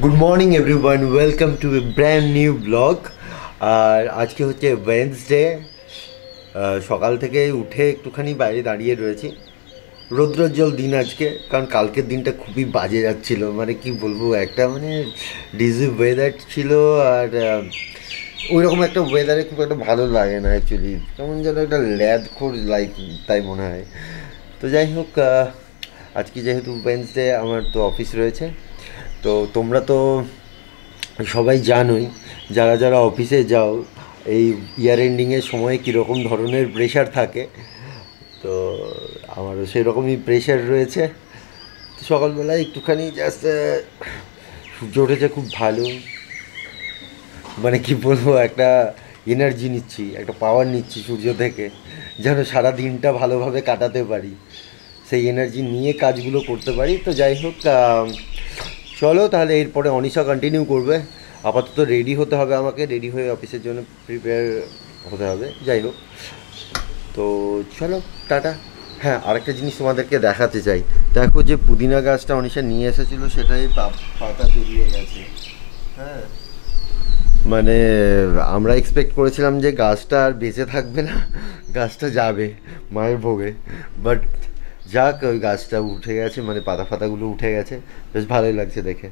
Good morning everyone, welcome to a brand new blog. আর আজকে হচ্ছে ওয়েডনেসডে। সকাল থেকে উঠে একটুখানি বাইরে দাঁড়িয়ে রয়েছি। রৌদ্রোজ্জ্বল দিন আজকে, কারণ কালকের দিনটা খুবই বাজে যাচ্ছিলো, মানে কি বলবো, একটা মানে ডিজি ওয়েদার ছিল। আর ওই রকম একটা ওয়েদারে খুব একটা ভালো লাগে না অ্যাকচুয়ালি, কেমন যেন একটা ল্যাদখোর লাইফ তাই মনে হয়। তো যাই হোক, আজকে যেহেতু ওয়েডনেসডে আমার তো অফিস রয়েছে। তো তোমরা তো সবাই জানোই, যারা যারা অফিসে যাও, এই ইয়ার এন্ডিংয়ের সময় কীরকম ধরনের প্রেশার থাকে। তো আমারও সেরকমই প্রেশার রয়েছে। তো সকালবেলায় একটুখানি জাস্ট সূর্য উঠেছে, খুব ভালো, মানে কি বলবো, একটা এনার্জি নিচ্ছি, একটা পাওয়ার নিচ্ছি সূর্য থেকে, যেন সারা দিনটা ভালোভাবে কাটাতে পারি, সেই এনার্জি নিয়ে কাজগুলো করতে পারি। তো যাই হোক, চলো তাহলে এরপরে অনিশা কন্টিনিউ করবে। আপাতত রেডি হতে হবে আমাকে, রেডি হয়ে অফিসের জন্য প্রিপেয়ার হতে হবে। যাই হোক, তো চলো, টাটা। হ্যাঁ, আরেকটা জিনিস তোমাদেরকে দেখাতে চাই। দেখো, যে পুদিনা গাছটা অনিশা নিয়ে এসেছিলো, সেটাই পাতা বেরিয়ে গেছে। হ্যাঁ, মানে আমরা এক্সপেক্ট করেছিলাম যে গাছটা আর বেঁচে থাকবে না, গাছটা যাবে মায়ের ভোগে। বাট যাক, ওই গাছটা উঠে গেছে, মানে পাতা ফাতাগুলো উঠে গেছে, বেশ ভালোই লাগছে দেখে।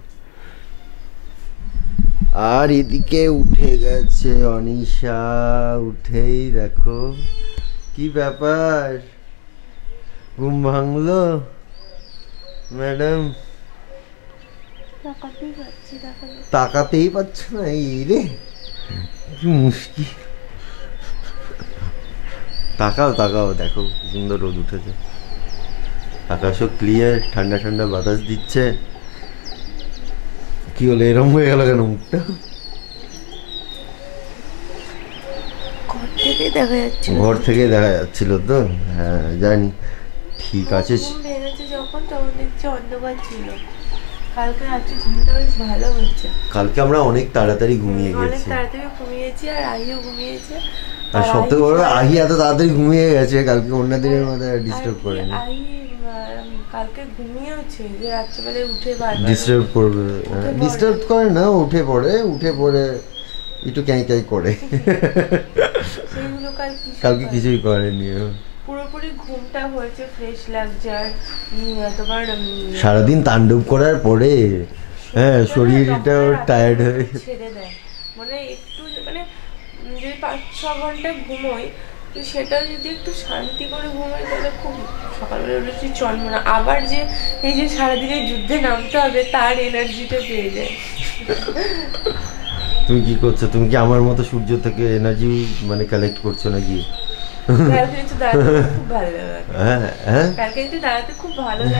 আর এদিকে উঠে গেছে অনিশা, উঠেই দেখো কি ব্যাপার, ঘুম ভাঙলো ম্যাডাম? তাকাতেই পারছো না, এই রে কি মুশকিল। তাকাও তাকাও, দেখো কি সুন্দর রোদ উঠেছে, আকাশও ক্লিয়ার, ঠান্ডা ঠান্ডা বাতাস দিচ্ছে। কি হলো, এরম হয়ে গেল কেন মুখটা? ঘর থেকে দেখা যাচ্ছিল তো, হ্যাঁ জানি। ঠিক আছে, যখন তখন দেখছি অন্ধকার ছিল। কালকে রাত্রে ঘুমটা বেশ ভালো হচ্ছে। কালকে আমরা অনেক তাড়াতাড়ি ঘুমিয়ে অনেক গেছি। তাড়াতাড়ি ঘুমিয়েছি, আর আইও ঘুমিয়েছে। আর সব থেকে বড়, আহি এত তাড়াতাড়ি ঘুমিয়ে গেছে, কালকে অন্য দিনের মধ্যে ডিস্টার্ব করেনি। কালকে ঘুমিয়েওছে, যে রাত্রেবেলায় উঠে বারবার ডিস্টার্ব করবে, ডিস্টার্ব করে না, উঠে পড়ে, উঠে পড়ে একটু ক্যাঁই ক্যাঁই করে। সেইগুলো কালকে কিছুই করেনি। পুরোপুরি ঘুমটা হয়েছে, ফ্রেশ লাগছে। আর তোমার সারাদিন তাণ্ডব করার পরে হ্যাঁ, শরীরটাও টায়ার্ড হয়ে ছেড়ে দেয়। মানে একটু মানে যদি 5-6 ঘন্টা ঘুমোই, তো সেটাও যদি একটু শান্তি করে ঘুমোই, তাহলে খুব সকালবেলা উঠেছি চন্মনা। আবার যে এই যে সারাদিনে যুদ্ধে নামতে হবে, তার এনার্জিটা পেয়ে যায়। তুমি কি করছো? তুমি কি আমার মতো সূর্য থেকে এনার্জি মানে কালেক্ট করছো নাকি?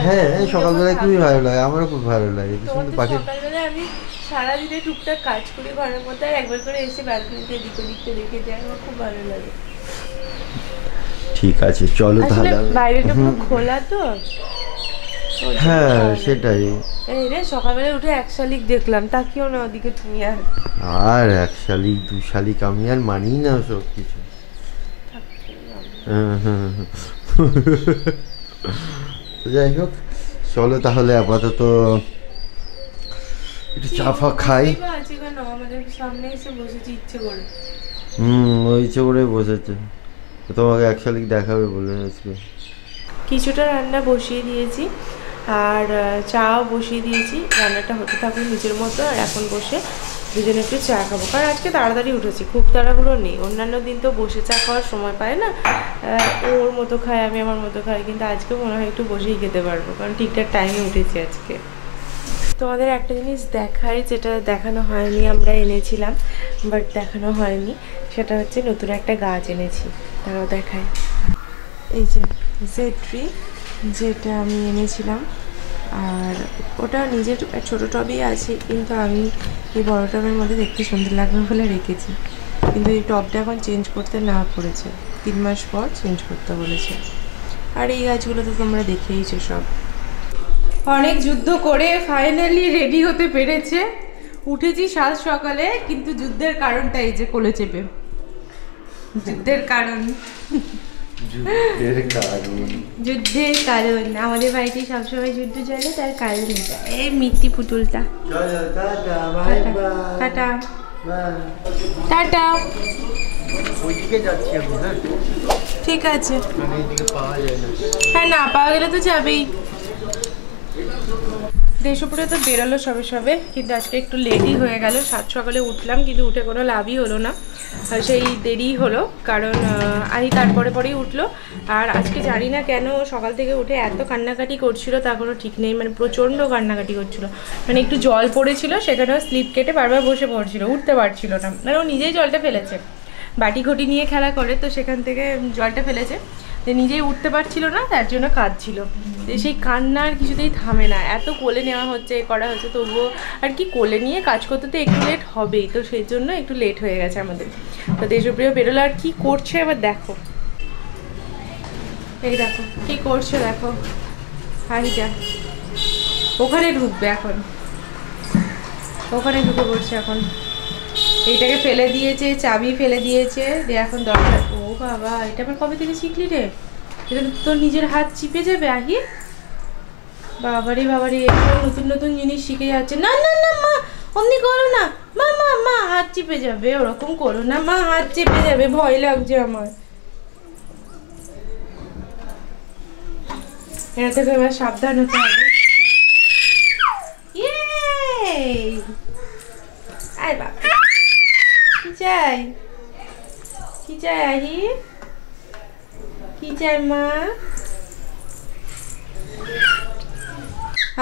হ্যাঁ, সকালবেলায় খুবই ভালো লাগে, আমারও খুব ভালো লাগে। সকালবেলায় আমি সারাদিনে টুকটাক কাজ করি ঘরের মধ্যে, আর একবার করে এসে ব্যালকনিতে এদিক ওদিকটা দেখে যাই, আমার খুব ভালো লাগে। ঠিক আছে, চলো তাহলে। বাইরেটা পুরো খোলা তো। হ্যাঁ সেটাই। এই রে, সকালবেলা উঠে এক শালিক দেখলাম, তাকিও না ওদিকে তুমি। আর এক শালিক দু শালিক আমি আর মানি না সব কিছু। যাই হোক, চলো তাহলে আপাতত একটু চা ফা খাই। আমাদের সামনে এসে বসেছি ইচ্ছে করে। ওই ইচ্ছে করে বসেছে, তোমাকে এক শালিক দেখাবে বলে আজকে। কিছুটা রান্না বসিয়ে দিয়েছি, আর চাও বসিয়ে দিয়েছি। রান্নাটা হতে থাকুক নিজের মতো, আর এখন বসে দুজনে একটু চা খাবো। কারণ আজকে তাড়াতাড়ি উঠেছি, খুব তাড়াহুড়ো নেই। অন্যান্য দিন তো বসে চা খাওয়ার সময় পায় না, ওর মতো খায়, আমি আমার মতো খাই। কিন্তু আজকে মনে হয় একটু বসেই খেতে পারবো, কারণ ঠিকঠাক টাইমে উঠেছি আজকে। তোমাদের একটা জিনিস দেখাই, যেটা দেখানো হয়নি, আমরা এনেছিলাম বাট দেখানো হয়নি। সেটা হচ্ছে নতুন একটা গাছ এনেছি, তারাও দেখায়। এই যে জেড ট্রি, যেটা আমি এনেছিলাম। আর ওটা নিজের ছোটো টবেই আছে, কিন্তু আমি এই বড় টবের মধ্যে দেখতে সুন্দর লাগবে বলে রেখেছি। কিন্তু এই টবটা এখন চেঞ্জ করতে না পড়েছে, 3 মাস পর চেঞ্জ করতে বলেছে। আর এই গাছগুলো তো তোমরা দেখেইছো সব। অনেক যুদ্ধ করে ফাইনালি রেডি হতে পেরেছে। উঠেছি সাত সকালে, কিন্তু যুদ্ধের কারণটা এই যে কোলে চেপে, যুদ্ধের কারণ। যুদ্ধের কারণ যুদ্ধের কারণ আমাদের বাড়িতে সবসময় যুদ্ধ চলে, তার কারণ এটা। এই মিষ্টি পুতুলটা। চলো tata bye bye tata bye. Tata. ওইদিকে যাচ্ছি আমি। হ্যাঁ ঠিক আছে, মানে এইদিকে পাওয়া যায় না। হ্যাঁ না পাওয়া গেলে তো যাবেই। দেশপুরে তো বেরোলো সবে সবে, কিন্তু আজকে একটু লেটই হয়ে গেল। 7 সকালে উঠলাম, কিন্তু উঠে কোনো লাভই হলো না, সেই দেরি হলো। কারণ আহি তারপরে পরেই উঠলো। আর আজকে জানি না কেন সকাল থেকে উঠে এত কান্নাকাটি করছিল, তা কোনো ঠিক নেই। মানে প্রচণ্ড কান্নাকাটি করছিল, মানে একটু জল পড়েছিল, সেখানেও স্লিপ কেটে বারবার বসে পড়ছিল, উঠতে পারছিল না। মানে ও নিজেই জলটা ফেলেছে, বাটি ঘটি নিয়ে খেলা করে তো সেখান থেকে জলটা ফেলেছে, নিজেই উঠতে পারছিল না, তার জন্য কাঁদছিল। সেই কান্না আর কিছুতেই থামে না, এত কোলে নেওয়া হচ্ছে, করা হচ্ছে, তবুও আর কি কোলে নিয়ে কাজ করতে তো একটু লেট হবেই, তো সেই জন্য একটু লেট হয়ে গেছে আমাদের। তো দেশপ্রিয় বেরোলো, আর কি করছে এবার দেখো, এই দেখো কি করছে দেখো। হাইটা ওখানে ঢুকবে এখন, ওখানে ঢুকে পড়ছে এখন। এইটাকে ফেলে দিয়েছে, চাবি ফেলে দিয়েছে, দিয়ে এখন দরজা। ও বাবা, এটা আবার কবে থেকে শিখলি রে? এটা তোর নিজের হাত চিপে যাবে আহি। বাবারে বাবারে, এখন নতুন নতুন জিনিস শিখে যাচ্ছে। না না না মা, অমনি করো না মা, মা মা হাত চিপে যাবে, ওরকম করো না মা, হাত চিপে যাবে, ভয় লাগছে আমার। এটা থেকে এবার সাবধান হতে হবে। আয় বাবা, কি চাই, কি চাই আহি, কি চাই মা?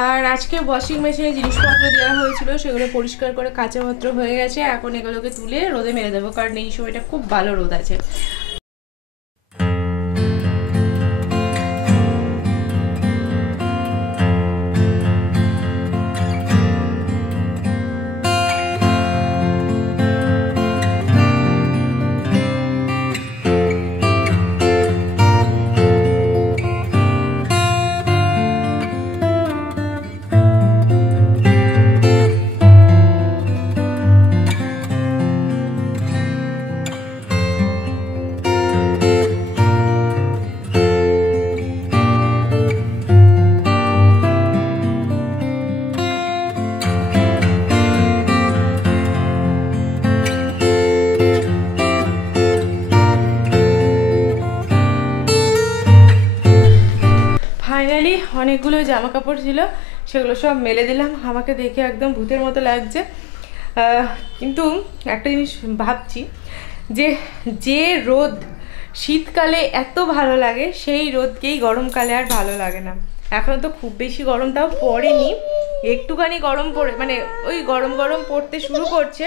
আর আজকে ওয়াশিং মেশিনে জিনিসপত্র দেওয়া হয়েছিল, সেগুলো পরিষ্কার করে কাঁচাপত্র হয়ে গেছে। এখন এগুলোকে তুলে রোদে মেলে দেবো, কারণ এই সময়টা খুব ভালো রোদ আছে। ফাইনালি অনেকগুলো জামা কাপড় ছিল, সেগুলো সব মেলে দিলাম। আমাকে দেখে একদম ভূতের মতো লাগছে, কিন্তু একটা জিনিস ভাবছি, যে যে রোদ শীতকালে এত ভালো লাগে, সেই রোদকেই গরমকালে আর ভালো লাগে না। এখন তো খুব বেশি গরম তাও পড়েনি, একটুখানি গরম পড়ে, মানে ওই গরম গরম পড়তে শুরু করছে।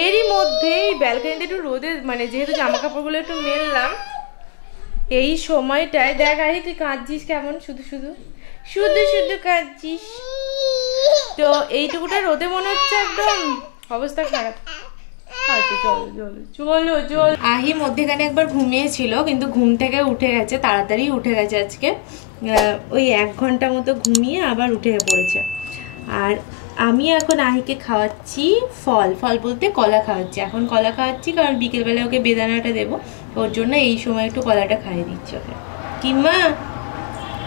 এরই মধ্যেই ব্যালকানিতে একটু রোদে, মানে যেহেতু জামা কাপড়গুলো একটু মেললাম, এই সময়টায় দেখ আহি তুই কাঁদছিস কেমন, শুধু শুধু শুধু শুধু কাঁদছিস। তো এইটুকুটা রোদে মনে হচ্ছে একদম অবস্থা খারাপ। আচ্ছা চলো চলো চলো চলো। আহি মধ্যেখানে একবার ঘুমিয়েছিল, কিন্তু ঘুম থেকে উঠে গেছে, তাড়াতাড়ি উঠে গেছে আজকে। ওই 1 ঘন্টা মতো ঘুমিয়ে আবার উঠে পড়েছে। আর আমি এখন আহিকে খাওয়াচ্ছি ফল, ফল বলতে কলা খাওয়াচ্ছি। এখন কলা খাওয়াচ্ছি, কারণ বিকেলবেলা ওকে বেদানাটা দেবো, ওর জন্য এই সময় একটু কলাটা খাইয়ে দিচ্ছি ওকে। কিমা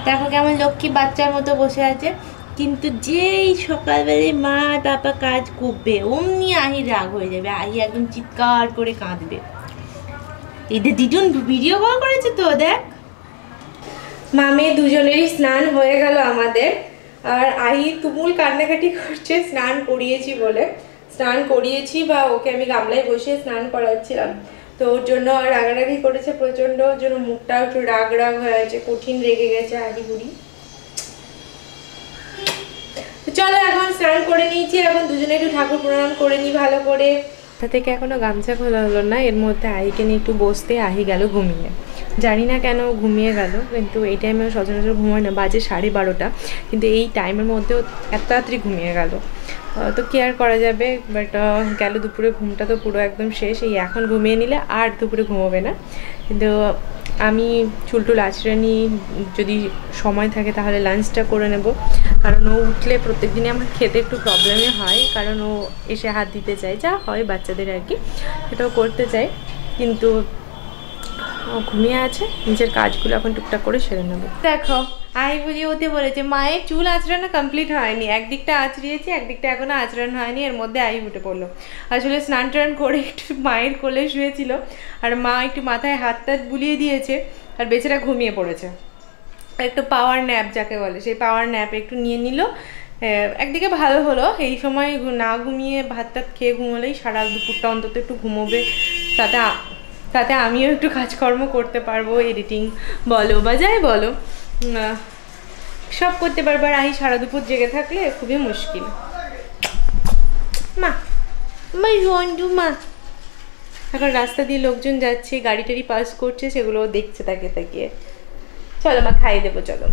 দেখো কেমন লক্ষ্মী বাচ্চার মতো বসে আছে। কিন্তু যেই সকালবেলায় মা পাপা কাজ করবে, অমনি আহি রাগ হয়ে যাবে, আহি একদম চিৎকার করে কাঁদবে। এদের দুজন ভিডিও কল করেছে তো, দেখ। মামে দুজনেরই স্নান হয়ে গেল আমাদের, আর আহি তুমুল কান্নাকাটি করছে স্নান করিয়েছি বলে। স্নান করিয়েছি বা ওকে আমি গামলায় বসিয়ে স্নান করাচ্ছিলাম, তো ওর জন্য রাগারাগি করেছে প্রচণ্ড, ওর জন্য মুখটাও একটু রাগ রাগ হয়ে আছে, কঠিন রেগে গেছে আহি বুড়ি। চলো এখন স্নান করে নিয়েছি, এখন দুজনে একটু ঠাকুর প্রণাম করে নিই ভালো করে। তা থেকে এখনো গামছা খোলা হলো না, এর মধ্যে আহিকে নিয়ে একটু বসতে আহি গেল ঘুমিয়ে। জানি না কেন ঘুমিয়ে গেল, কিন্তু এই টাইমে সচরাচর ঘুমায় না, বাজে 12:30, কিন্তু এই টাইমের মধ্যেও এত তাড়াতাড়ি ঘুমিয়ে গেল। তো কি আর করা যাবে, বাট গেল দুপুরে ঘুমটা তো পুরো একদম শেষ। এই এখন ঘুমিয়ে নিলে আর দুপুরে ঘুমোবে না। কিন্তু আমি চুলটুল আঁচড়ে নিই, যদি সময় থাকে তাহলে লাঞ্চটা করে নেব, কারণ ও উঠলে প্রত্যেক দিনই আমার খেতে একটু প্রবলেমই হয়, কারণ ও এসে হাত দিতে চায়, যা হয় বাচ্চাদের আর কি, সেটাও করতে চায়। কিন্তু ও ঘুমিয়ে আছে, নিজের কাজগুলো এখন টুকটাক করে সেরে নেবো। দেখো আই বুঝিয়ে ওতে বলেছে মায়ের চুল আঁচড়ানো কমপ্লিট হয়নি, একদিকটা আঁচড়িয়েছি, একদিকটা এখনো আঁচড়ানো হয়নি, এর মধ্যে আই উঠে পড়লো। আসলে স্নান টান করে একটু মায়ের কোলে শুয়েছিল, আর মা একটু মাথায় হাত টাত বুলিয়ে দিয়েছে, আর বেচারা ঘুমিয়ে পড়েছে। একটু পাওয়ার ন্যাপ যাকে বলে, সেই পাওয়ার ন্যাপ একটু নিয়ে নিল। একদিকে ভালো হলো, এই সময় না ঘুমিয়ে ভাত টাত খেয়ে ঘুমোলেই সারা দুপুরটা অন্তত একটু ঘুমোবে, তাতে তাতে আমিও একটু কাজকর্ম করতে পারবো, এডিটিং বলো বা যাই বলো সব করতে পারবো। আর আহি সারা দুপুর জেগে থাকলে খুবই মুশকিল। মা মা রন্টু মা, এখন রাস্তা দিয়ে লোকজন যাচ্ছে, গাড়ি টাড়ি পাস করছে, সেগুলো দেখছে তাকিয়ে তাকিয়ে। চলো মা খাইয়ে দেবো, চলো।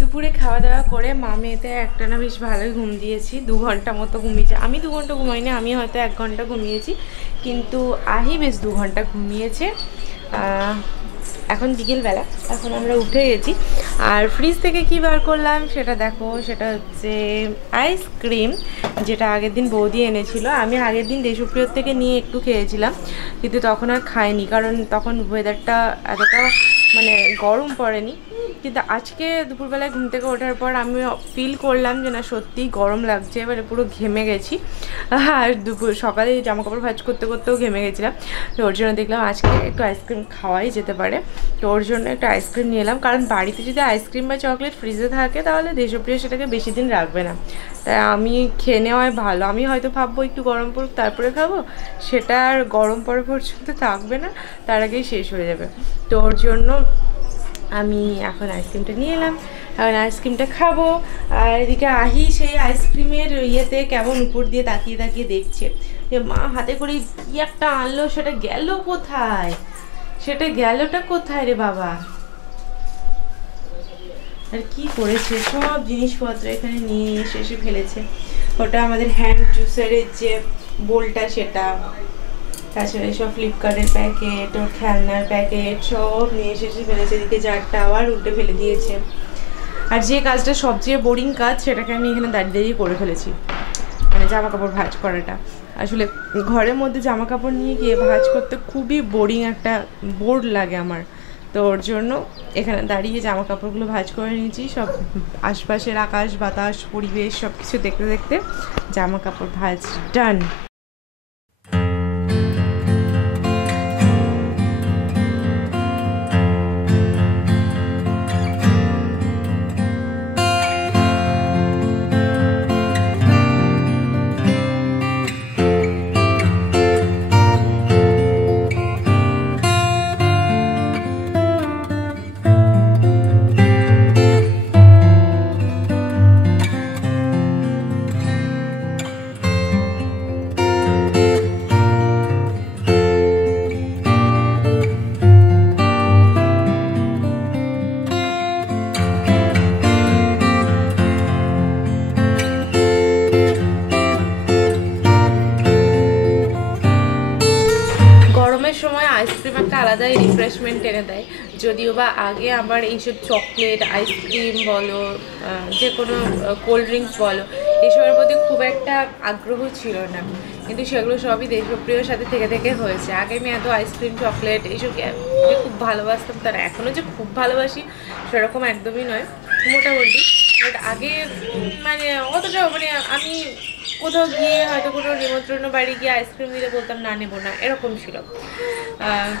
দুপুরে খাওয়া দাওয়া করে মা মেয়েতে একটানা বেশ ভালোই ঘুম দিয়েছি, 2 ঘন্টা মতো ঘুমিয়েছি। আমি 2 ঘন্টা ঘুমাইনি, আমি হয়তো 1 ঘন্টা ঘুমিয়েছি, কিন্তু আহি বেশ 2 ঘন্টা ঘুমিয়েছে। এখন বিকেলবেলা, এখন আমরা উঠে গেছি। আর ফ্রিজ থেকে কি বার করলাম সেটা দেখো, সেটা হচ্ছে আইসক্রিম, যেটা আগের দিন বৌদি এনেছিল। আমি আগের দিন দেশপ্রিয়র থেকে নিয়ে একটু খেয়েছিলাম, কিন্তু তখন আর খাইনি, কারণ তখন ওয়েদারটা এতটা মানে গরম পড়েনি। কিন্তু আজকে দুপুরবেলায় ঘুম থেকে ওঠার পর আমি ফিল করলাম যে না সত্যিই গরম লাগছে, এবারে পুরো ঘেমে গেছি। আর সকালে জামাকাপড় ভাঁজ করতে করতেও ঘেমে গেছিলাম, তো ওর জন্য দেখলাম আজকে একটু আইসক্রিম খাওয়াই যেতে পারে। তো ওর জন্য একটু আইসক্রিম নিয়ে এলাম, কারণ বাড়িতে যদি আইসক্রিম বা চকলেট ফ্রিজে থাকে তাহলে দেশপ্রিয় সেটাকে বেশি দিন রাখবে না, তাই আমি খেয়ে নেওয়াই ভালো। আমি হয়তো ভাববো একটু গরম পড়ুক তারপরে খাবো, সেটা আর গরম পড়া পর্যন্ত থাকবে না, তার আগেই শেষ হয়ে যাবে। তো ওর জন্য আমি এখন আইসক্রিমটা নিয়ে এলাম, এখন আইসক্রিমটা খাবো। আর এদিকে আহি সেই আইসক্রিমের ইয়েতে কেমন উপর দিয়ে তাকিয়ে তাকিয়ে দেখছে যে মা হাতে করে কি একটা আনলো, সেটা গেল কোথায়, সেটা গেলটা কোথায় রে বাবা। আর কি করেছে, সব জিনিসপত্র এখানে নিয়ে এসে ফেলেছে। ওটা আমাদের হ্যান্ড জুসারের যে বোলটা, সেটা, তাছাড়া সব ফ্লিপকার্টের প্যাকেট, ওর খেলনার প্যাকেট সব নিয়ে এসে ফেলেছে। এদিকে জারটা আবার উল্টে ফেলে দিয়েছে। আর যে কাজটা সবচেয়ে বোরিং কাজ, সেটাকে আমি এখানে দাঁড়িয়ে দাঁড়িয়ে করে ফেলেছি, মানে জামা কাপড় ভাঁজ করাটা। আসলে ঘরের মধ্যে জামা কাপড় নিয়ে গিয়ে ভাঁজ করতে খুবই বোরিং, একটা বোর লাগে আমার। তো ওর জন্য এখানে দাঁড়িয়ে জামা কাপড়গুলো ভাঁজ করে নিয়েছি, সব আশপাশের আকাশ বাতাস পরিবেশ সব কিছু দেখতে দেখতে জামা কাপড় ভাঁজ ডান। সময় আইসক্রিম একটা আলাদাই রিফ্রেশমেন্ট এনে দেয়, যদিও বা আগে আমার এইসব চকলেট আইসক্রিম বলো, যে কোনো কোল্ড ড্রিঙ্কস বলো, এইসবের প্রতি খুব একটা আগ্রহ ছিল না, কিন্তু সেগুলো সবই দেশপ্রিয়র সাথে থেকে থেকে হয়েছে। আগে আমি এত আইসক্রিম চকলেট এইসব খুব ভালোবাসতাম, তার এখনও যে খুব ভালোবাসি সেরকম একদমই নয়, মোটামুটি। বাট আগে মানে অতটা মানে আমি কোথাও গিয়ে হয়তো কোনো নিমন্ত্রণ বাড়ি গিয়ে আইসক্রিম দিলে বলতাম না নেবো না, এরকম ছিল।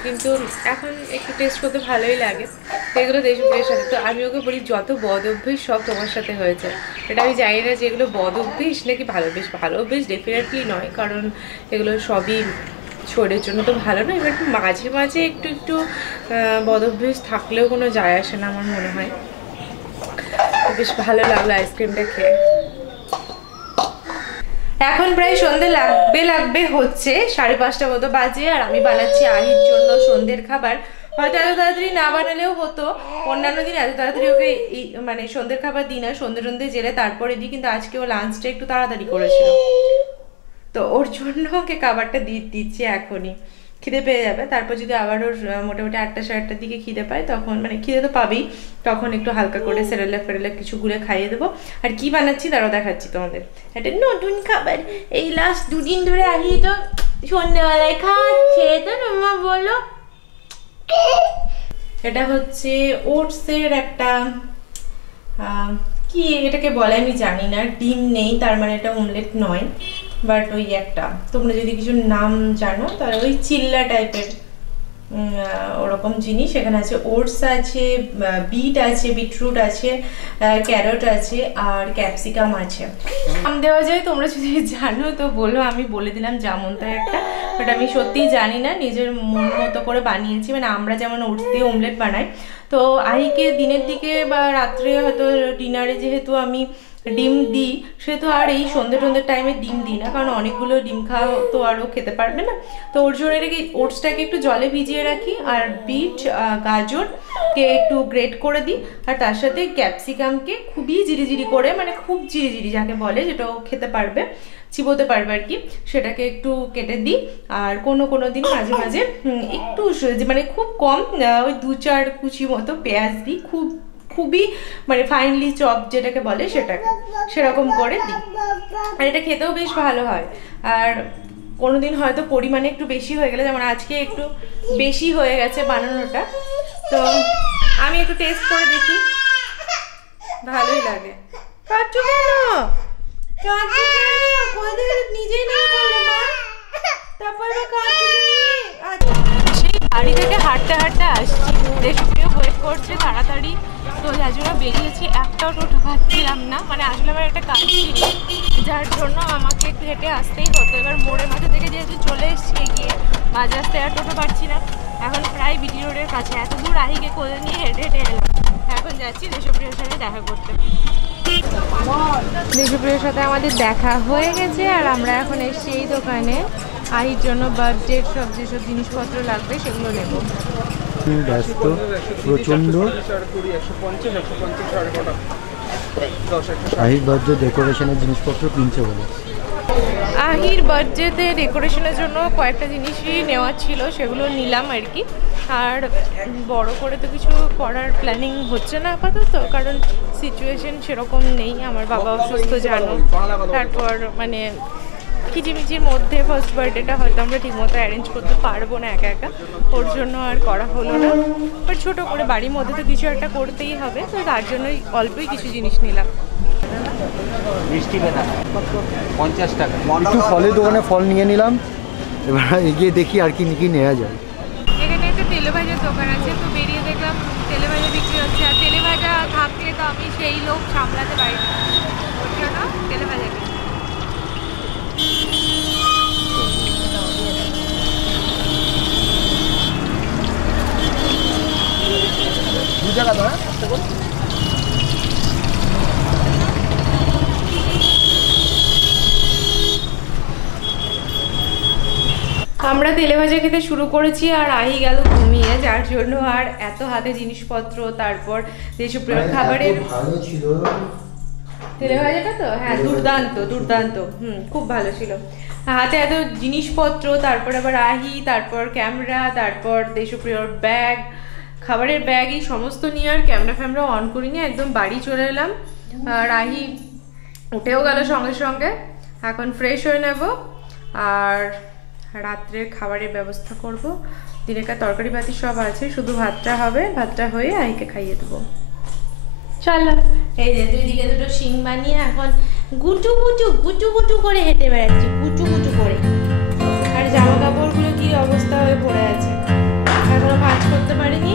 কিন্তু এখন একটু টেস্ট করতে ভালোই লাগে, তো এগুলো দেশপ্রিয়ের সাথে। তো আমি ওকে বলি যত বদ অভ্যেস সব তোমার সাথে হয়েছে। এটা আমি জানি না যে এগুলো বদ অভ্যেস নাকি ভালো অভ্যেস। ভালো অভ্যেস ডেফিনেটলি নয়, কারণ এগুলো সবই শরীরের জন্য তো ভালো নয়। এবার মাঝে মাঝে একটু একটু বদ অভ্যেস থাকলেও কোনো যায় আসে না আমার মনে হয়। বেশ ভালো লাগলো আইসক্রিমটা খেয়ে। এখন প্রায় সন্ধে লাগবে হচ্ছে 5:30 মতো বাজে, আর আমি বানাচ্ছি আহির জন্য সন্ধ্যের খাবার। হয়তো এত তাড়াতাড়ি না বানালেও হতো, অন্যান্য দিন এত তাড়াতাড়ি ওকে মানে সন্ধ্যের খাবার দিই না, সন্ধ্যে জেলে তারপরে দিই, কিন্তু আজকে ও লাঞ্চটা একটু তাড়াতাড়ি করেছিল, তো ওর জন্য ওকে খাবারটা দিচ্ছি এখনই। খিদে পেয়ে যাবে। তারপর যদি আবারও মোটামুটি 8টা সাড়ে 8টার দিকে খিদে পায় তখন মানে খিদে তো পাবেই, তখন একটু হালকা করে সেরেলাক ফেরেলাক কিছু গুলে খাইয়ে দেবো। আর কি বানাচ্ছি তারাও দেখাচ্ছি তোমাদের। একটা নতুন খাবার, এই লাস্ট 2 দিন ধরে আহি তো সন্ধ্যাবেলায় খাচ্ছে, তো মা বলো এটা হচ্ছে ওটসের একটা কি এটাকে বলে আমি জানি না, ডিম নেই তার মানে এটা অমলেট নয়, বাট ওই একটা তোমরা যদি কিছু নাম জানো তাহলে ওই চিল্লা টাইপের ওরকম জিনিস। এখানে আছে ওটস আছে, বিট আছে, বিটরুট আছে, ক্যারট আছে আর ক্যাপসিকাম আছে। নাম দেওয়া যায়, তোমরা যদি জানো তো বলো, আমি বলে দিলাম জামনটা একটা, বাট আমি সত্যিই জানি না, নিজের মন মতো করে বানিয়েছি। মানে আমরা যেমন ওটস দিয়ে অমলেট বানাই, তো আহিকে দিনের দিকে বা রাত্রে হয়তো ডিনারে যেহেতু আমি ডিম দিই, সেহেতু আর এই সন্ধ্যে টাইমে ডিম দিই না, কারণ অনেকগুলো ডিম খাওয়া তো আরও খেতে পারবে না। তো ওর জন্য ওটসটাকে একটু জলে ভিজিয়ে রাখি, আর বিট গাজরকে একটু গ্রেট করে দিই, আর তার সাথে ক্যাপসিকামকে খুবই জিরিজিরি করে, মানে খুব জিরিজিরি যাকে বলে, যেটা ও খেতে পারবে, চিবোতে পারবে আর কি, সেটাকে একটু কেটে দিই। আর কোনো দিন মাঝে মাঝে একটু মানে খুব কম ওই 2-4 কুচি মতো পেঁয়াজ দিই, খুবই মানে ফাইনলি চপ যেটাকে বলে সেটাকে, সেরকম করে দিই। আর এটা খেতেও বেশ ভালো হয়। আর কোনোদিন হয়তো পরিমাণে একটু বেশি হয়ে গেলে, যেমন আজকে একটু বেশি হয়ে গেছে বানানোটা, তো আমি একটু টেস্ট করে দেখি, ভালোই লাগে। কাটছো কেন? নিজেই নিয়ে বললে মা, তারপরে সেই বাড়ি থেকে হাঁটতে হাঁটতে আসছি, দেশপ্রিয় ওয়েট করছে তাড়াতাড়ি, তো যার জন্য বেরিয়েছি। একটাও টোটো পাচ্ছিলাম না, মানে আসলে আমার একটা কাজ ছিল যার জন্য আমাকে একটু হেঁটে আসতেই হতো। এবার মোড়ের মাথা থেকে যেহেতু চলে এসছি এগিয়ে, মাঝে আসতে আর টোটো পাচ্ছি না। এখন প্রায় বিটি রোডের কাছে, এত দূর আহিকে কোলে নিয়ে হেঁটে এলাম। এখন যাচ্ছি দেশপ্রিয়র সাথে দেখা করতে। দেশপ্রিয়র সাথে আমাদের দেখা হয়ে গেছে, আর আমরা এখন এসছি এই দোকানে আহির জন্য বার্থডের সব যেসব জিনিসপত্র লাগবে সেগুলো নেব। ব্যস্ত প্রচণ্ড। আহির বার্থডে ডেকোরেশনের জিনিসপত্র কিনছে বলে। আহির বার্থডেতে ডেকোরেশনের জন্য কয়েকটা জিনিসই নেওয়া ছিল, সেগুলো নিলাম আর কি। আর বড় করে তো কিছু করার প্ল্যানিং হচ্ছে না আপাতত, কারণ সিচুয়েশন সেরকম নেই, আমার বাবা অসুস্থ জানো, তারপর মানে কিচিমিচির মধ্যে ফার্স্ট বার্থডেটা হয়তো আমরা ঠিকমতো অ্যারেঞ্জ করতে পারবো না একা একা, ওর জন্য আর করা হলো না। বাট ছোটো করে বাড়ির মধ্যে তো কিছু একটা করতেই হবে, তো তার জন্যই অল্পই কিছু জিনিস নিলাম। মিষ্টি বেদা 50 টাকা। একটু ফলের দোকানে ফল নিয়ে নিলাম, এবার এগিয়ে দেখি আর কি নেওয়া যায়। এখানে একটা তেলে ভাজার দোকান আছে, তো বেরিয়ে দেখলাম তেলে ভাজা বিক্রি হচ্ছে, আর তেলে ভাজা থাকলে তো আমি সেই লোক সামলাতে পারি না, ওর জন্য তেলে ভাজা কিনি। আমরা তেলে ভাজা খেতে শুরু করেছি, আর আহি গেল ঘুমিয়ে, যার জন্য আর এত হাতে জিনিসপত্র, তারপর দেশপ্রিয় খাবারের ভালো ছিল তেলে ভাজাটা তো, হ্যাঁ দুর্দান্ত খুব ভালো ছিল। হাতে এত জিনিসপত্র, তারপর আবার আহি, তারপর ক্যামেরা, তারপর দেশপ্রিয়র ব্যাগ, খাবারের ব্যাগ, এই সমস্ত নিয়ে আর ক্যামেরা অন করিনি, একদম বাড়ি চলে এলাম। আর আহি উঠেও গেল সঙ্গে সঙ্গে, এখন ফ্রেশ হয়ে নেব আর রাত্রের খাবারের ব্যবস্থা করব। দিনেকার তরকারি বাতি সব আছে, শুধু ভাতটা হবে, ভাতটা হয়ে আহিকে খাইয়ে দেবো। চলো, এই যে দুই দিকে দুটো শিং বানিয়ে এখন গুটু গুটু করে হেঁটে বেড়াচ্ছি, গুটু করে। আর জামা কাপড়গুলো কি অবস্থা হয়ে পড়ে আছে, এখনো ভাঁজ করতে পারিনি।